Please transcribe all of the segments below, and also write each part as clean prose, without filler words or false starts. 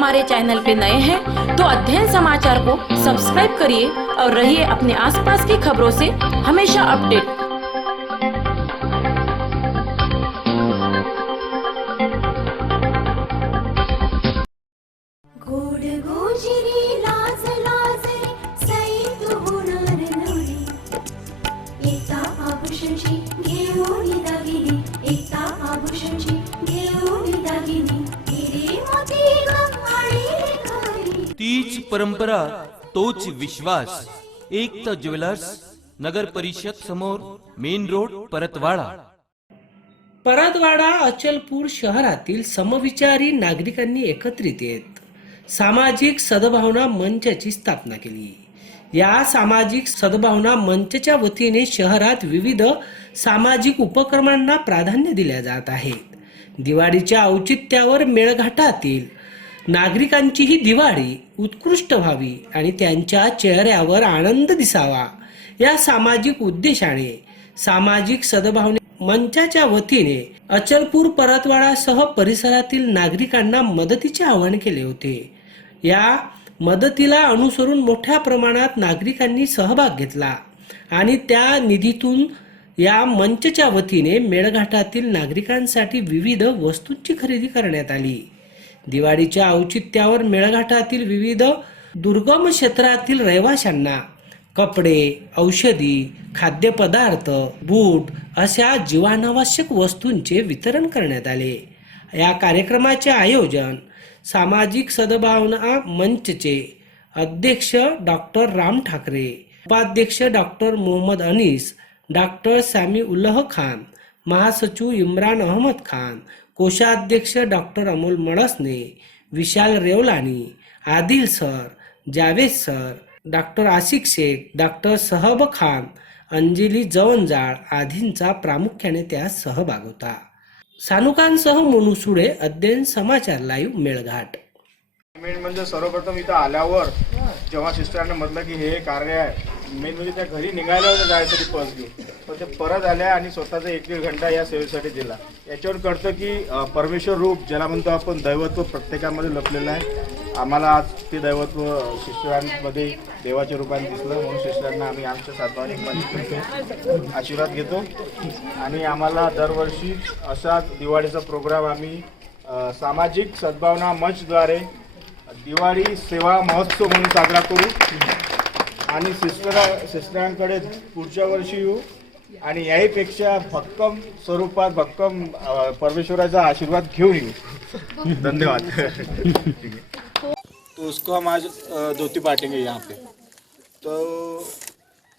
हमारे चैनल पे नए हैं तो अध्ययन समाचार को सब्सक्राइब करिए और रहिए अपने आसपास की खबरों से हमेशा अपडेट। तीच परंपरा तोच विश्वास। एकता ज्वेलर्स, नगर परिषद समोर, मेन रोड, परतवाडा। परतवाडा अचलपूर शहरातील समविचारी नागरिकांनी एकत्रित येत सामाजिक सद्भावना मंचाची स्थापना केली। या सामाजिक सद्भावना मंचच्या वतीने शहरात विविध सामाजिक उपक्रमांना प्राधान्य दिले जात आहे। दिवाळीच्या औचित्यावर मेळघाटातील नागरिकांची ही दिवाळी उत्कृष्ट व्हावी आणि त्यांच्या चेहऱ्यावर आनंद दिसावा या सामाजिक उद्देशाने सामाजिक सद्भावना मंचाच्या वतीने अचलपूर परतवाडासह परिसरातील नागरिकांना मदतीचे आवाहन केले होते। या मदतीला अनुसरून मोठ्या प्रमाणात नागरिकांनी सहभाग घेतला आणि त्या निधीतून या मंचच्या वतीने मेळघाटातील नागरिकांसाठी विविध वस्तूंची खरेदी करण्यात आली। दिवाळीच्या औचित्यावर मेळघाटातील विविध दुर्गम क्षेत्रातील रहिवाशांना कपडे, औषधी, खाद्यपदार्थ, बूट अशा जीवनावश्यक वस्तूंचे वितरण करण्यात आले। या कार्यक्रमाचे आयोजन सामाजिक सद्भावना मंचचे अध्यक्ष डॉक्टर राम ठाकरे, उपाध्यक्ष डॉक्टर मोहम्मद अनीस, डॉक्टर सामी उल्लाह खान, महासचिव इम्रान अहमद खान, कोषाध्यक्ष doctor Amol Madsane, Vishal Rewalani, Adil sir, Javed sir, doctor Ashiq Shaikh, doctor Sahab Khan, Anjali Jawanjal आदींचा प्रामुख्याने त्यात सहभाग होता। सानुकांसह मोनू सुडे, अध्ययन समाचार लाईव्ह, मेळघाट। मेन म्हणजे सर्वप्रथम इथं आल्यावर जेव्हा सिस्टरने म्हटलं की हे कार्य आहे, मेन म्हणजे त्या घरी निघायला होतं जायसाठी पर्स घेऊन, पण ते परत आल्या आणि स्वतःचा 1-1.5 घंटा या सेवेसाठी दिला। याच्यावर कळतं की परमेश्वर रूप ज्याला म्हणतो आपण दैवत्व प्रत्येकामध्ये लपलेलं आहे। आम्हाला आज ते दैवत्व सिस्टरांमध्ये देवाच्या रूपाने दिसलं, म्हणून सिस्टरांना आम्ही आमच्या सातवाहनिक आशीर्वाद घेतो आणि आम्हाला दरवर्षी असा दिवाळीचा प्रोग्राम आम्ही सामाजिक सद्भावना मंचद्वारे दिवाळी सेवा महोत्सव म्हणून साजरा करू आणि सिस्टरांकडे पुढच्या वर्षी येऊ आणि याहीपेक्षा भक्कम स्वरूपात भक्कम परमेश्वराचा आशीर्वाद घेऊन येऊ। धन्यवाद। तो उसको हम आज धोती बांटेंगे यहाँ पे। तो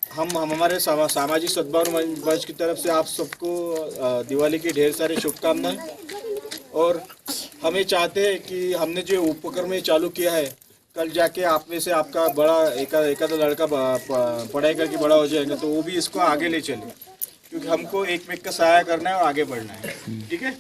हम हमारे सामाजिक सद्भावना मंच की तरफ से आप सबको दिवाली की ढेर सारी शुभकामनाएं। और हमें चाहते हैं कि हमने जो उपक्रम चालू किया है, कल जाके आप में से आपका बड़ा एक लड़का पढ़ाई करके बड़ा हो जाएगा तो वो भी इसको आगे ले चले, क्योंकि हमको एक का सहायता करना है और आगे बढ़ना है। ठीक है।